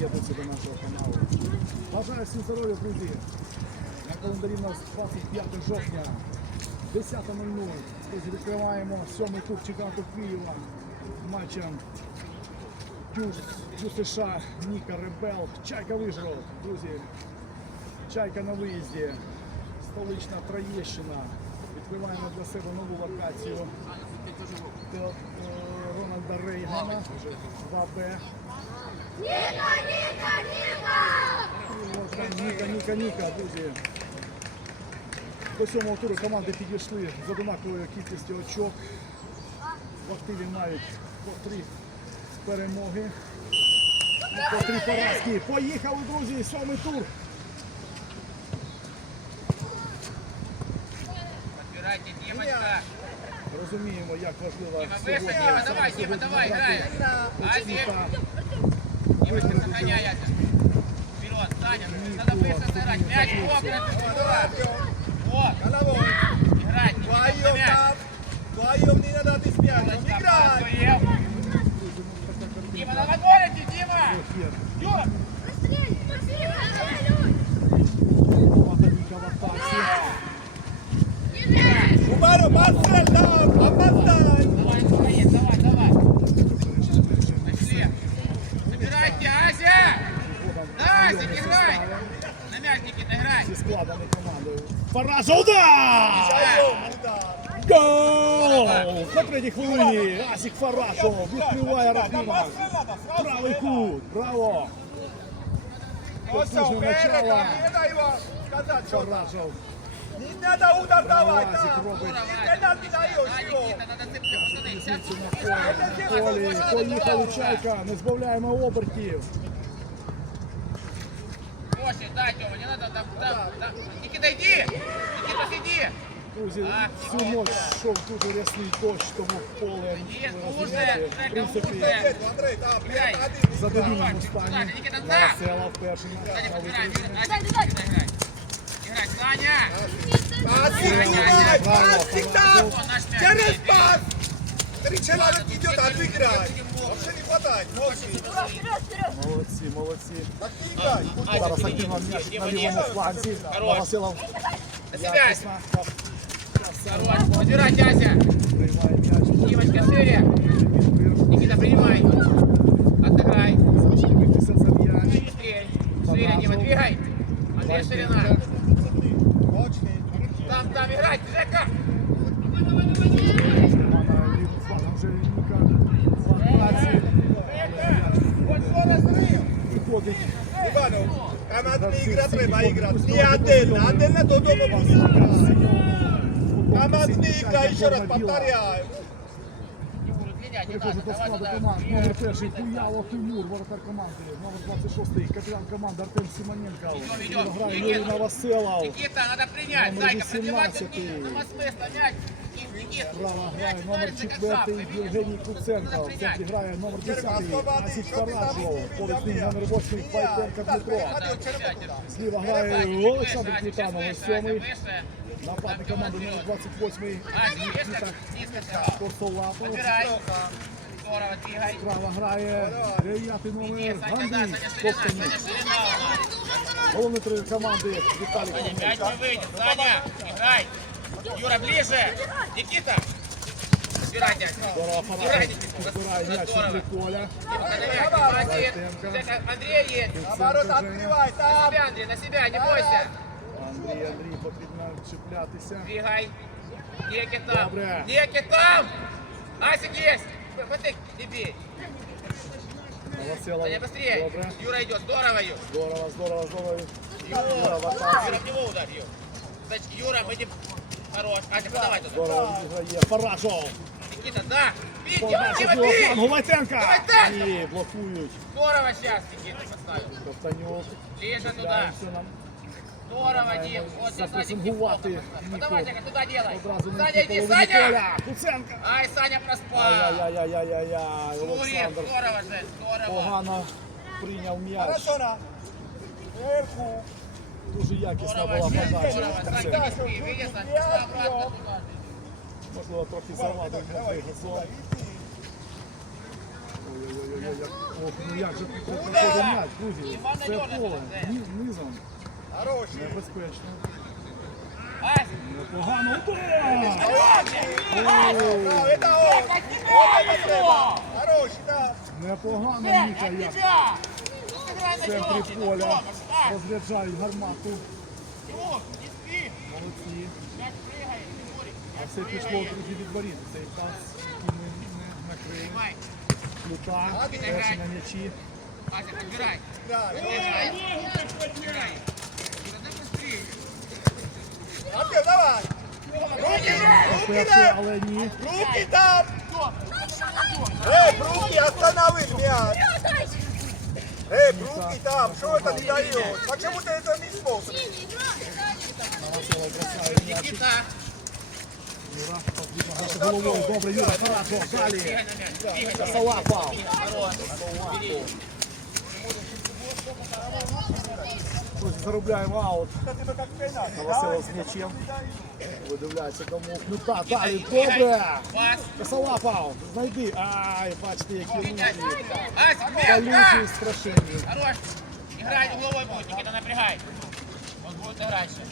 приєднуються до нашого каналу. Бажаю всім здоров'я, друзі. На календарі у нас 25 жовтня, 10.00. Друзі, відкриваємо сьомий тур чемпіонату Києва матчем США, Ніка Ребел, Чайка Вижгород. Друзі, Чайка на виїзді, столична Троєщина. Відкриваємо для себе нову локацію. Е, Рональда Рейгана, 2Б. Ніка, Ніка, Ніка, Ніка, Ніка, друзі. До сьомого туру команди підійшли з однаковою кількістю очок. В активі мають по три перемоги. По три поразки. Поїхали, друзі, сьомий тур. Подбирайте, Димочка. Розуміємо, як важливо сьогодні. Дима, давай, Дима, давай, набрати играй. Азик, очків Димочка, сохраняй это. Вперед, Саня, надо быстро сыграть. Мяч, о, Вот, играть, Никита, на мяч. Вдвоєм не треба без м'яча. Молодца, Играй! Пасуев. Дима, на подборите, Дима. та Юра, Команда Ніка в атаці. Умаро, Марсель, Играй. Зі складами командою. Фаража удар! Даєм удар! Гол! На третій хвилині Асік Фарашов відкриває рахунок. Правий кут. Браво! Ось, Потужне вперед, начало. там, не дай його сказати, що Фарашов. не треба удар давати, Лазик там. робить. Не пенальті даєш А, його. Никита, надо цепки, пацаны. Сейчас На полі. Поїхали Чайка. Не збавляємо обертів. После, да, Тёма, не надо, там, там, там. Никита, иди! Никита, сиди! Друзі, А, всю ніч йшов дуже рясний дощ, тому поле Є, ви дуже, розумієте, в Жека, принципі, дуже. Андрей, там, Играй. один. в задовільному Давай, стані. Никита, да. Марсела вперше на Саня, на подбирай, виході. Юра, Асик, Никита, играй. Играй, Саня! Пасик, давай, пасик там! О, наш мяч. Через пас! Три человек идет, а ты играй! Вообще не хватает, мощный. Молодці, молодці. Так ты играй! Зараз активно м'яч на лівому фланзі. Новоселов На себя! якісно Хорош, подбирайте, Ася! приймає м'яч. Димочка, шире! Никита, принимай! Отдыхай! Зачепитися за м'яч. Быстрее! Шире, Дима, двигай! Андрей, ширина! Мощный. Там, там, играть! Жека! Команда лівим флангом Иванов, командная игра треба играть. Не отдельно, отдельно до дома будет играть. Игра, еще раз повторяю. Надо, до складу команд. Номер перший Куяло Тимур, воротар команди. Номер 26 капітан команди Артем Симоненко. Грає Никита. Юрій Новоселов. Никита, надо принять. Зайка, пробиваться 18. на Москве слонять. Никита, Право грає номер 4. Євгеній Куценко. В центрі грає номер 10 Асік Фарашов. Поруч ним номер 8 Пайпенко Дмитро. Зліва грає Олександр Квітанов, ось сьомий. Нападник команди номер 28 А, Нікіта низко Костолапов. Убирай. Здорово, двигай. Право грає дев'ятий номер Иди, Саня, да, Андрій Саня, ширина, Ковтанюк. Саня, ширина у нас. Головний тренер команди Віталій выйдет. Саня, играй. Юра, ближе. Никита. Убирай, дядь. Здорово, Убирай, Фарашов Никита. збирає м'яч Здорово. внутрі поля. Дима, на мяч, молодец. Жека, Андрей есть. Наоборот, открывай, На там. себя, Андрей, на себя, не бойся. Андрій, Андрій, потрібно чіплятися. Двигай. Деки там. Добре. Деки там. Асик есть. Хватик, не бей. Новоселов. Саня, быстрее. Добре. Юра идет. Здорово, Ю. Здорово, здорово, здорово. Юра в Юра, атаці. в него удар, Ю. Значит, Юра, мы не... Хорош. Ася, подавай туда. Здорово відіграє. Никита, да. Дима, знову бей. флангу. Лайтенка. Лайтенко. Ні, блокують. Здорово сейчас, Никита, поставил. Ковтанюк. Туда. Чіпляємося нам. Здорово, Дим. Вот здесь Саня Запресингувати. Подавай, Жека, туда делай. Одразу Саня, иди, половині Саня. поля. Куценка. Ай, Саня проспал. Ай-яй-яй-яй-яй. Шурин, Олександр здорово же, здорово. погано прийняв м'яч. Хорошо, на. Сверху. Дуже якісна Здорово, була Жека, подача. здорово. Саня, Куценка. не спи, видишь, Саня, пошла обратно туда. Можливо, трохи завадив внутрі газон. Ой-ой-ой, як Ох, ну як же тут проходить м'яч, друзі. Це поле. Ні- Низом. Хороший. Небезпечно. Асик. Непогано. Удар! Браво, это он. Вот это треба. Хороший, да. Непогано, Жень, Ніка, от як тебя! Сыграй в на центрі Лёхе, на поля Тёмыш, так. розряджають гармату. Друг, не спи. Молодці. Мяч прыгает, Юрик. А все пішло, друзі, від воріт. Цей пас і ми не накрили. Снимай. Плюта, перший на м'ячі. Асик, отбирай. Да. Отбирай. Отбирай. Да быстрее. Артем, давай. Руки, руки Перший, там. але ні. Руки там. Стоп. Эй, руки, останови мяч. Эй, руки там. Что это не дает? Почему ты это не смог? Новоселов бросає м'яч. Никита. Юра потрібно грати головою. Добре, Юра, Фарадо, далі. Бегай на мяч. Бегай на мяч. Салапа. Хорош. Бери. Друзі, заробляємо аут. Это тебе как пенальти. Новоселов з м'ячем. Видивляється кому. Плюта, далі, добре. Салапа, знайди. Ай, бачите, які. Асик, мяч. Страшенні. Хорош. Играй угловой будет, Никита, напрягай. Он будет играть сейчас.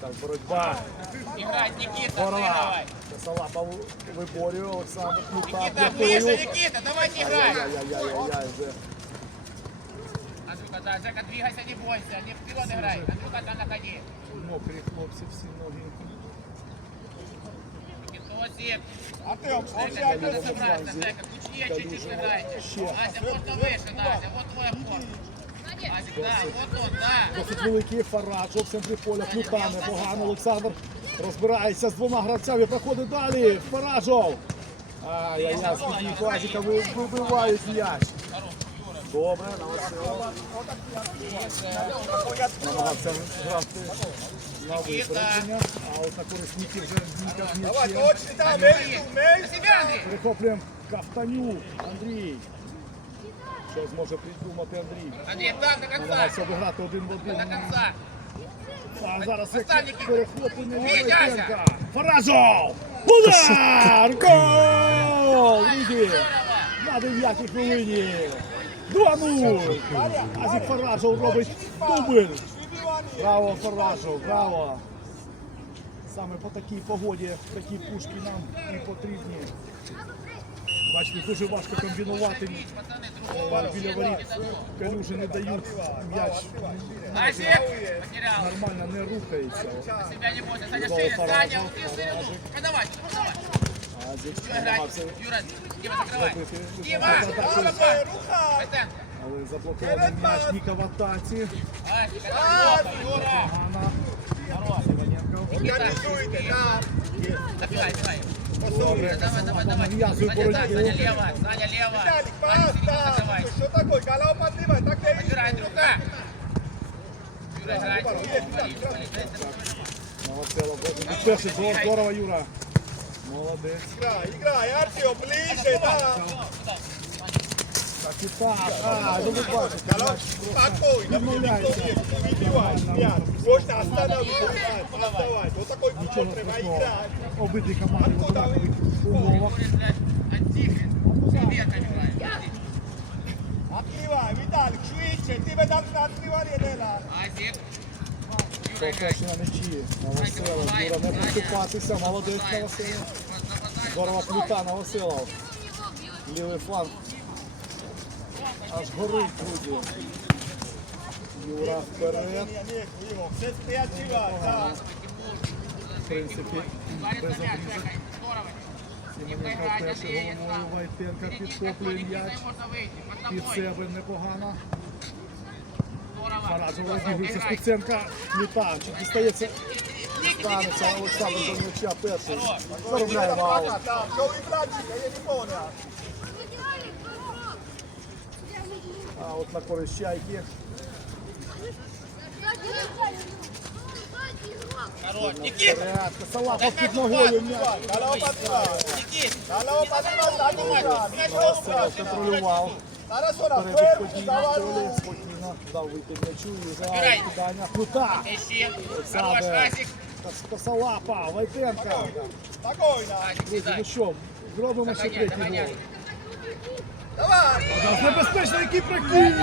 Так, боротьба. Играть, Никита, Здорово. отыгрывай. Салапа виборює Олександр Плюта. Никита, ближе. Никита, давай не играй. Ай-яй-яй-яй, вже. Да, Жека, двигайся, не бойся, не вперед играй. Андрюха, там находи. Мокрі хлопці, всі ноги. Никитосик. Артем, он Жека, взял надо собраться, Жека, кучнее чуть-чуть сыграйте. Ще. Ася, можно выше, Ася, вот твой обход. Асик, да, вот он, да. Досить великий Фараджо в центрі поля. Плюта непогано. Олександр розбирається з двома гравцями. Проходить далі. Фараджов. Ай-яй-яй, скільки класика вибивають м'яч. Добре, Новоселов. Намагався грати на випередження. А от на корисники вже Ніка з Давай, точно там. Мельту. Андрей. Перехоплюємо Кафтанюк. Андрій. Що зможе придумати Андрій? Андрей, так, до конца. Намагався обіграти один в один. До конца. А зараз перехоплення! Войтенка. Удар! Гол! Друзі! На 9 хвилині. 2-0. Азік Фаражов робить дубль. Браво, Фаражов, браво. Саме по такій погоді такі пушки нам і потрібні. Бачите, дуже важко комбінувати біля воріт. Калюжі не дають м'яч нормально не рухається. Саня Саня, Фаража, уйди в ширину. Фаражик. Подавай, подавай. Азік Юра, намагався играй. Юра, Дима, закрывай. робити Дима, контратаку, Давай, рука. Бетен. але заблокований м'яч Ніка в атаці. Асик, это плохо, Юра. Гана. Хорош. Іваненко. Организуйте, да. Добивай, давай. Добре, Давай, давай, давай. нав'язує Саня, так, боротьбу. Саня лево, Саня лево. Виталик, Саня, пас, Дима, да. закрывай. Что такое? Голова поднимай, так я и Подбирай, Андрюха. Юра, играй. Вали, вали, дай это. Новоселов. Перший гол, здорово, Юра. Молодець. играй, играй, Артем, ближе, да. Так і так. А, ну ви бачите, Голова, м'яч спокойно, відмовляється. не выбивай мяч. Можно останавливать, оставать. Вот такой Нічого футбол треба страшного. играть. Обидві команди в однакових умовах. Юрий, блядь, антихрист. Себе отбивай. Открывай, Виталик, швидше, тебе должна открывать Елена. Асик. на м'ячі? Новоселов. Юра не поступатися. Молодець Новоселов. Нападай. Здорово, плюта Новоселов. Лівий фланг. Аж горить, друзі. Юра вперед. В принципі, без здорово. Сімоненко перший головою Войтенка підхоплює м'яч. Під себе непогано. Розігрується Играй. Стеценка. Літа. Чи дістається? Станеться Олександр до м'яча перший. Не понял. А от на користь чайки. Вперед. Салапов під ногою м'яч. Контролював. На подій давай. полі. Спокійно дав вийти м'ячу і за кидання. Олександр. Асик. Косолапа. Войтенка. Друзі, ну що, зробимо ще третій гол. Давай! Небезпечно, який прокид!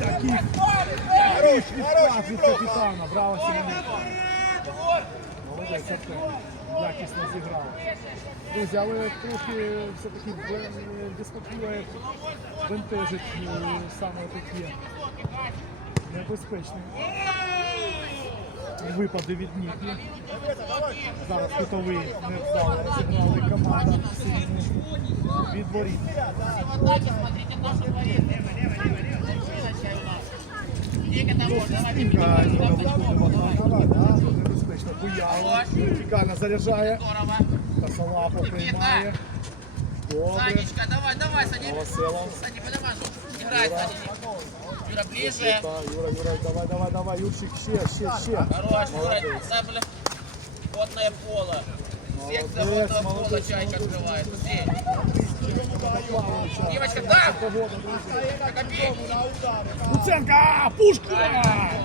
Який Хорош, хорош, від капітана. Браво, Сімоненко. Молодець. Якісно зіграв. Друзі, але трохи все-таки бе- безпокоює, бентежить е, саме такі небезпечні випади від Нікі. Зараз кутовий невдало розіграли команда сильну від воріт. Небезпечно. Куяло, вертикально заряджає. Косолапо приймає. Санечка, давай, давай, Саня. Саня, подавай. Играй, Саня. Юра, ближе. Так, Юра, Юра, давай, давай, давай, Юрчик, ще, ще, ще. Хорош, Юра. Молодець. Да, бля. Водное поло. Секция Молодец, водного пола молодец, чайка молодец. открывает. Здесь. Павловича. Девочка, да! Погода, друзі. Копей. Луценка, пушка!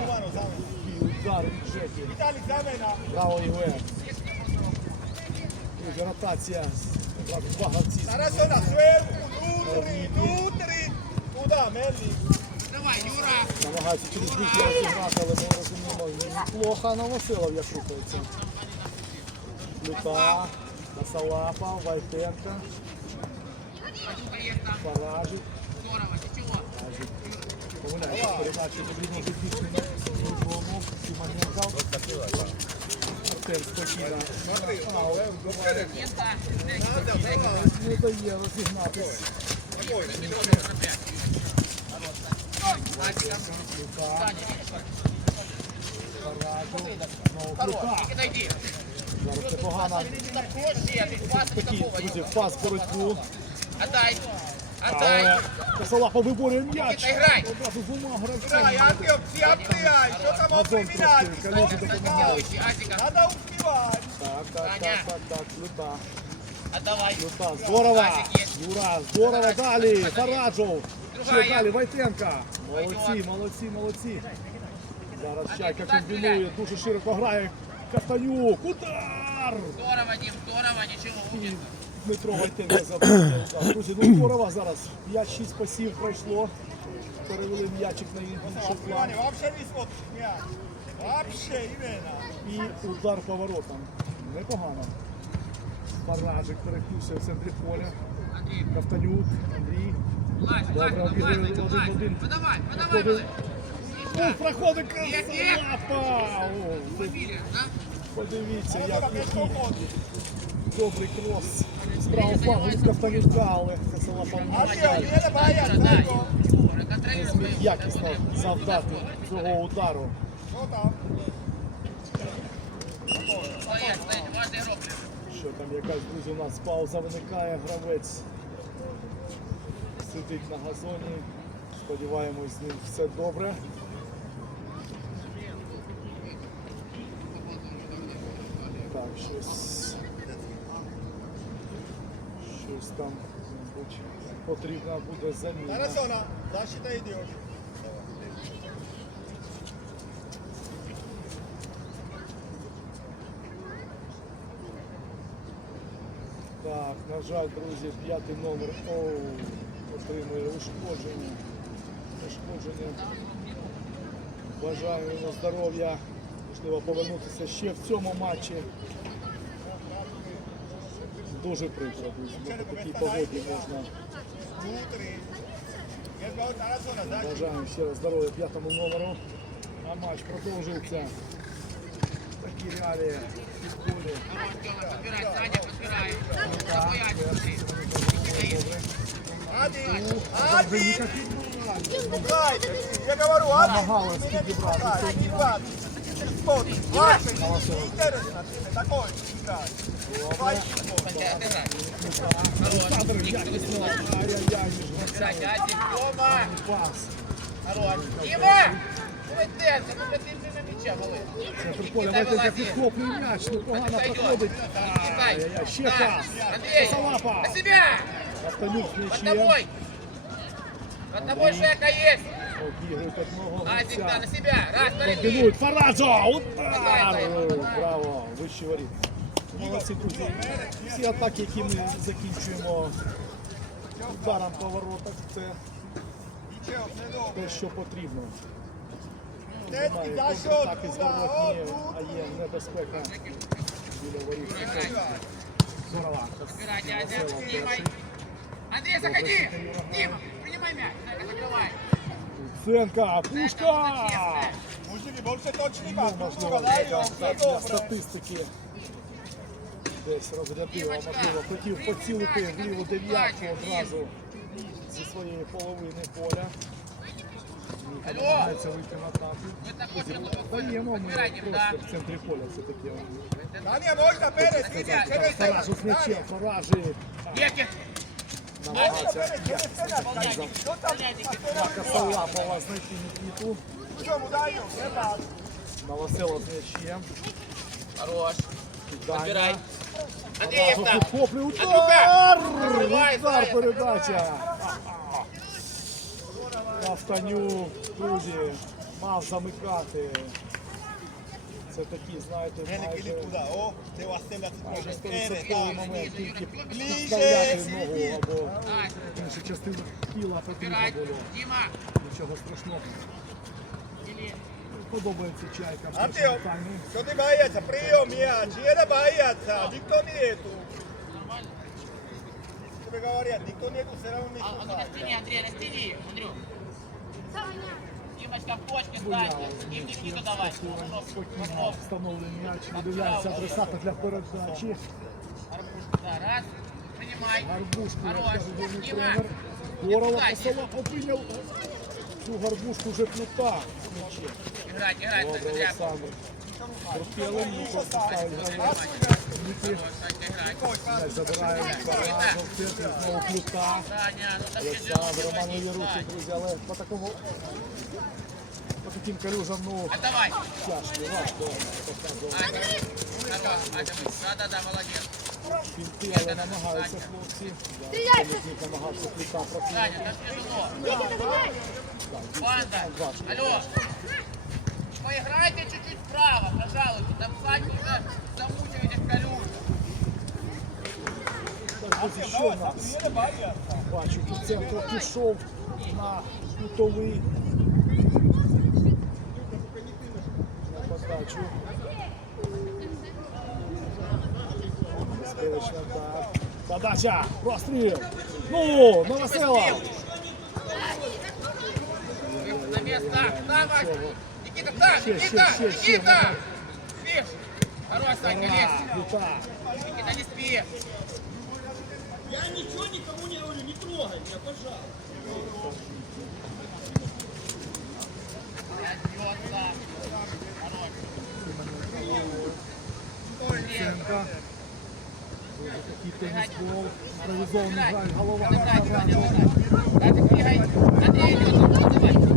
Mano, za mene. І удар від Джекі. Vitalik za mene. Браво, Ігор. Друзі, ротація. Одразу Два гравці. Зараз ona sve unutri, unutri. Tuda, Meli. Давай, Юра. Намагається через бік розіграти, але ми розуміємо, неплохо Новоселов як рухається. Люта, Насалапа, Вайтенка, Паражик. Помиляється, передачу. Асика. Люта, Саня, видишь? Паражик. Знову Хорош. Люта. Никита, иди. Зараз це пас боротьбу. Отдай. Отдай. Косолапа виборює м'яч. Одразу što sam Газон optiminati. трошки, колеса допомагають. Следующий, Асика. Надо uspivati. Так, так, так, так, так, Люта. Люта, здорово. Юра, здорово, далі. Фараджов. Ще далі, Вайтенка. Молодці, молодці, молодці. Зараз Чайка комбінує, дуже широко грає. Кастанюк, удар! Здорово, Дим, здорово, ничего, І умница. Дмитро Вайтенко забив. Друзі, ну здорово зараз. 5-6 пасів пройшло. Перевели м'ячик на інший план. І удар поворотом. Непогано. Параджик переключився в центрі поля. Кафтанюк, Андрій. Влазь, влазь, влазь. Подавай, подавай, малыш. О! О, ви Мобилия, да? Подивіться, як добрий крос. Справа від Кафтанюка, але Зміг свою. якісно завдати цього удару. Що там якась, друзі, у нас пауза виникає, гравець сидить на газоні. Сподіваємось, з ним все добре. Так, щось. Щось там, мабуть, потрібна буде заміна. Так, на жаль, друзі, п'ятий номер Оу отримує ушкодження. Ушкодження. Бажаю йому здоров'я. Можливо, повернутися ще в цьому матчі. Дуже прикро. По такій погоді можна. Бажаємо ще раз здоров'я п'ятому номеру. А матч продовжується. Такі реалії футболі. Тёма, подбирай, Саня, подбирай. Какой Асик, смотри. Adi, Вже Adi, ніяк відбувається. pogledajte, ja govoru, Adi, Намагалась mi ne підібрати pogledaj, сьогодні. mi dva, sport, vaše, interes na time, tako je, igraj. Ovaj sport. Хотя отыграй. Олександр якісно. Ай-яй-яй, між гравцями. Саня, Асик, Тёма. Пас. Хорош. Дима! Молодец, ну ты ты на мяча, малыш. Центр поля Вайтенка підхоплює м'яч, непогано проходить. Ай-яй-яй, ще пас. Андрей, Салапа. на себя! З Под тобой! Под тобой Жека есть! Азик, да, на себя! Раз, второй, Удар! Браво! Вищий воріт. Молодці, друзі. Всі атаки, які ми закінчуємо ударом по воротах. Це те, що потрібно. Тецький Немає зайшов так і туди, зворотні, от а є небезпека біля воріт. Зорова. Играй, дядя. Марсело Дима. перший. Андрей, заходи. Дима, принимай мяч. Жека, закрывай. Ценка, пушка! Мужики, більше точні Ну, вас. можливо, Дай, так, все так, для добре. статистики. Десь розглядив, а можливо, хотів поцілити в ліву дев'ятку одразу зі своєї половини поля. І Алло! намагається вийти в атаку. Мы так вот готовы. Даємо ми Выбираем, да. просто в центрі поля все-таки. Таня, можна перед, через через Фаражу з м'ячем, Фаражі Еких. намагається через тебе. Що знайти Нікіту. Новоселов з м'ячем. Хорош. Андрей, Одразу там. удар! Передача! Автонюк, друзі, мав замикати. Це такі, знаєте, майже, кілі туди. О, ти вас сильно майже Ере, 100% так. момент, тільки підставляти ногу або іншу частину тіла потрібно Выбирай. було. Дима. Нічого страшного. Подобається чайка в Антio, першому таймі. що ти боїшся? Прийом м'яч, не боїться, ніхто нету. Нормально? Тебе говорять, ніхто нету, все равно не А, а ну на стене, Андрей, на стене. Андрю. Димочка, в давай. Встановлений м'яч, виділяється адресата для передачі. Арбуз, да, раз. Принимай. Гарбушку. Здорово Пускай. посола опиняв. Цю гарбушку вже плюта. М'ячі. Играть, играть, Добре. Олександр. Ніки. Хорош, Санька, играть. М'яч забирає Баражов, в центрі знову плюта. Ну Олександр, Романові руки, друзі, але по такому, таким калюжам, ну, Отдавай. тяжко, важко показувати. Ася. Хорош, Ася, да-да-да, молодец. Фінти, але намагаються хлопці. Політник намагався плюта прокинути. Саня, там тяжело. Банда, алло. Поиграйте чуть-чуть вправо, пожалуйста. Там Санька уже замучил этих колюш. Так, ось що в нас? Бачу, тут центр пішов на кутовий. Так. Подача! Простріл! Ну, Новоселов! На место. Давай. Никита, Ще, Никита, Никита. Спишь. Хорош, Санька, лезь. Люта. Никита, не спи. Я ничего никому не говорю, не трогай меня, пожалуйста. Отбьется. Ценка. Дуже такий теніс-бол. Імпровізований грає голова. Играй, Романов. Дима, Дима. Да, ты бегай. Андрей идет, ну, давай.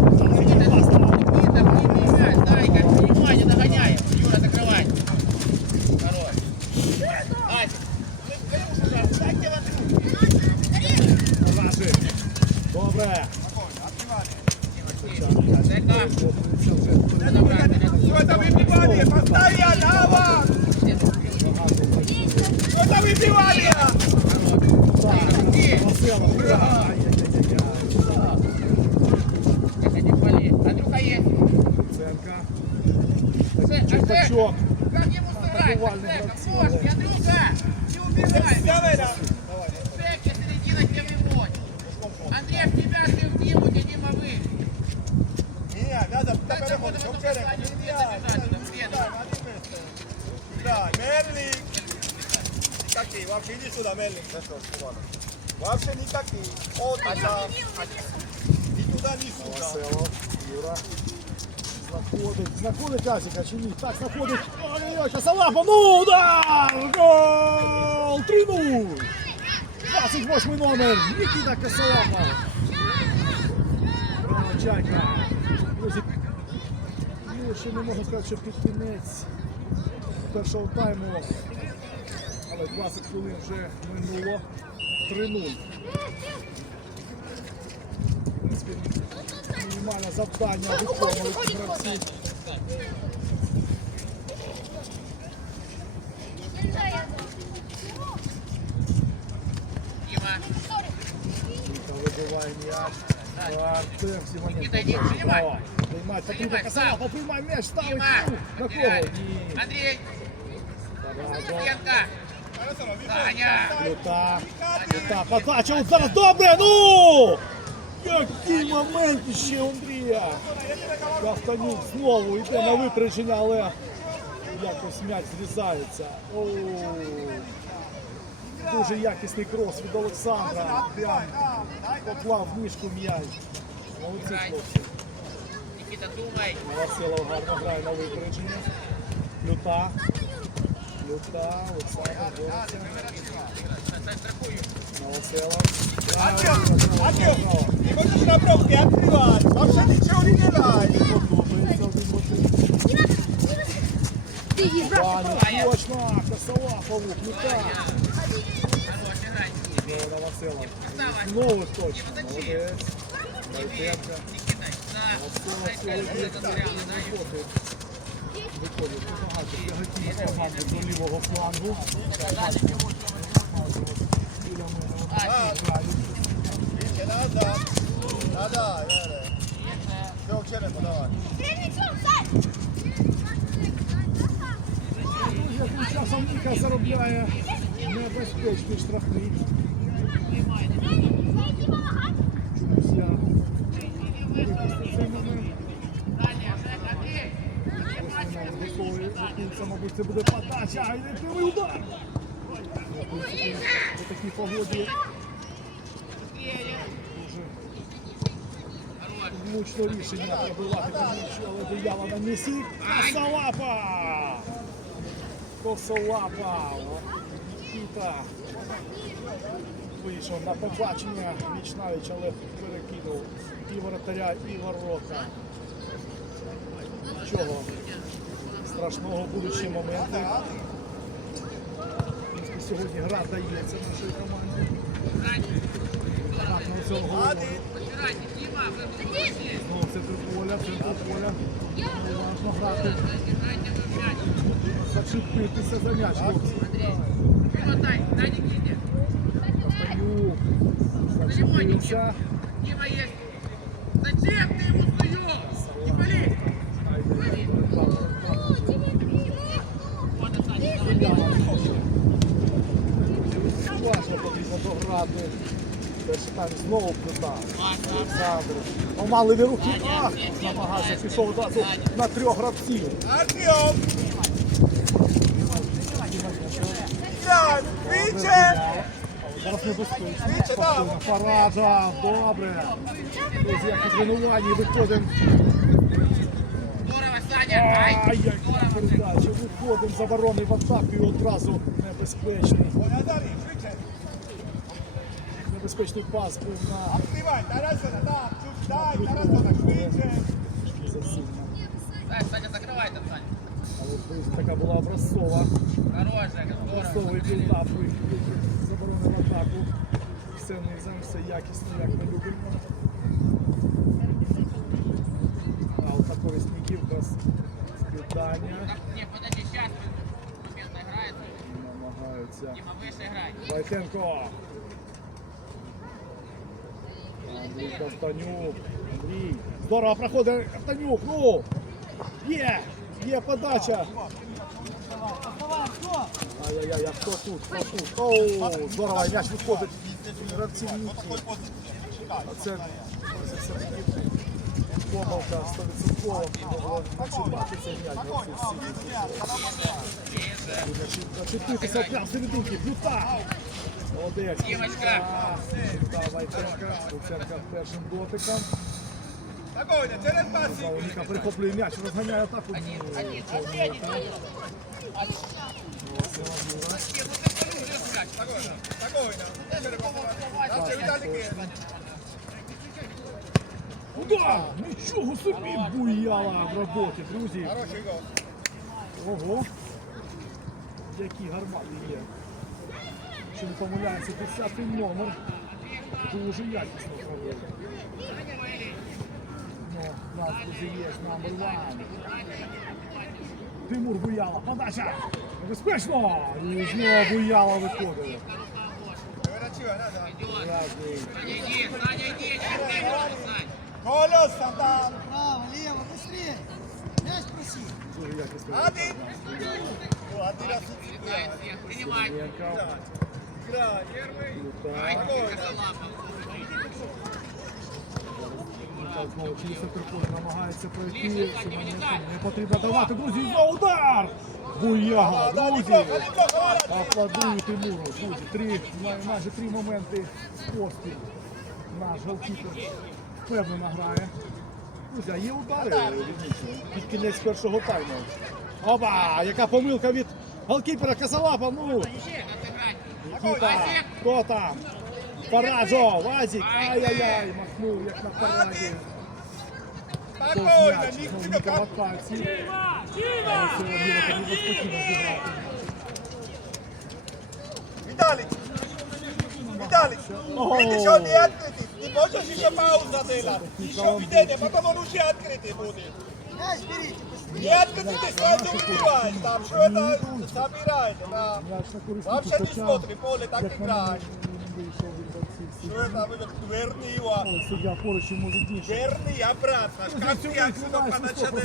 Вот, вчора, Саня, не вслед я, забежать, там, вслед. Да, Мерлик. Никакий, вообще иди сюда, Мерлик. Вообще никакий. Вот туда. Ни туда, ни сюда. Юра. Знаходить. Знаходить Асіка чи ні? Так, знаходить. Ой-ой-ой, Косолапа. Ну, удар! Гол! 3-0! 28 номер. Нікіта Косолапа. Чайка. Друзі, ще не можу сказати, що під кінець першого тайму. Але 20 хвилин вже минуло. 3-0. Мінімальне завдання виконують гравці. Артем. Нікіта, йди, приймай. Давай. Приймай. Петренко Приймай, Касала, сам. приймай м'яч. Дима, Ну, На кого? Андрей. Саня. Люта. Люта. Подача. От зараз добре. Ну! Який момент ще Андрія. Кастанюк знову йде на випередження, але якось м'яч зрізається. Оу. Дуже якісний крос від Олександра. Прям поклав в ніжку м'яч. Молодці хлопці. Никита, думай. Новоселов гарно грає на випередження. Люта. Люта. Олександр бореться. Новоселов. Артем, Артем, ти можеш на бровки відкривати. Вообще нічого не делай. Подобається один в один. Ваня, точно, косова, павук, Люта. Хорош, играй. Знову Новоселов. Вставай. Знову точно, молодець. Войтенко. Никита, на. Новоселов сьогодні виходить. Виходить набагато тяготіє команди до лівого флангу. Біля мене вони грають. Віче, назад. Назад, Яре. Все, в черепу, давай. Друзі, тим часом Ніка заробляє небезпечний штрафний. Мабуть, це буде подача, йде прямий удар. По такій погоді дуже рішення пробивати але диявол на місці. Косолапа! Косолапа! Кіта вийшов на побачення Віч навіч, але перекинув і воротаря, і ворота. Нічого страшного будуть ще моменти. В принципі, Сьогодні гра дається нашій команді. Гарно цього голу. Убирайте, Дима, вы выходите. Знову центр поля, центр поля. Важно грати, Играйте вы мяч. зачепитися за м'яч. хлопці. Костенюк зачепився. Дима есть. Зачем ты ему суешь? Не болей. Знову плита. Олександр. Ома руки. Ах, намагався, пішов одразу на трьох гравців. Артем! Віче! Зараз небезпечно. Там! Спокійно. Парада, добре. Друзі, як тренуванні виходимо. Здорово, Саня. Ай. Ай, яка передача. Виходимо з оборони в атаку і одразу небезпечний. Небезпечний пас був на Відкривай, Тарасона, так, чуть дай, Тарасона, швидше. Сань, Саня, закрывай там, Саня. Але така була образцова. Хорошая, здорово. Образцовий білдап атаку. Все низом, все якісно, як ми любимо. А от такої снігів якраз скидання. Так, подожди, сейчас момент играет. Намагаються. Дима, выше играй. Войтенко. Андрій Костанюк. Андрій. Здорово проходить Костанюк. Ну. Є. Є подача. Ай-яй-яй, хто тут? Хто тут? Оу, здорово, м'яч виходить. Гравців Ніки. А це, помилка 100%. Могло начинати цей м'яч. гравці всі. Зачепитися прямо серединки. Плюта. Молодець. Вайтенка. Луценка першим дотиком. Ніка перехоплює м'яч, розганяє атаку. Удар! Нічого собі буяла в роботі, друзі. Хороший гол. Ого. Які гармати є. Якщо не помиляється, 10 номер. Дуже якісно проводить. Ну, у нас друзі є номер one. Тимур Буяла, подача! Небезпечно! І знову Буяла виходить. Вирачує, назад. Идет. Разний. Саня, иди, Саня, иди, не играй, Сань. Колос, там. Право, лево, быстрее. Мяч проси. Дуже якісно. Один. О, один раз. Перебегает всех, принимай. Ленка. Грай. Ай, Люта. косолапа. Люта знову через центркор намагається пройти. Сьогодні Не потрібно давати, друзі, за удар! Буяга, Да, друзі! Аплодую Тимуру. Друзі, три, майже три моменти поспіль. Наш голкіпер впевнено грає. Друзі, а є удари під кінець першого тайму. Оба! Яка помилка від голкіпера Косолапа, ну! Нікіта, хто там? Параджо, Вазик, ай-яй-яй, махнув як на параді. Хто Спокойно, м'яч, ник тебе в атаці. Але сьогодні потрібно спокійно зіграти. Виталик. Виталик. О. Видишь, он не открытый. Не можешь еще пауза делать. Еще видение, потом он уже открытый будет. Мяч берите, быстрее. Не открытый, ты сразу выбиваешь. Там что это собирает. Да. М'яч на користь Вообще не Нікітича. смотри, поле так Як на мене, играет. він вийшов від борців. Что это вы верни его. Ой, Суддя поруч йому видніше. Верни обратно. Как ты отсюда поначалу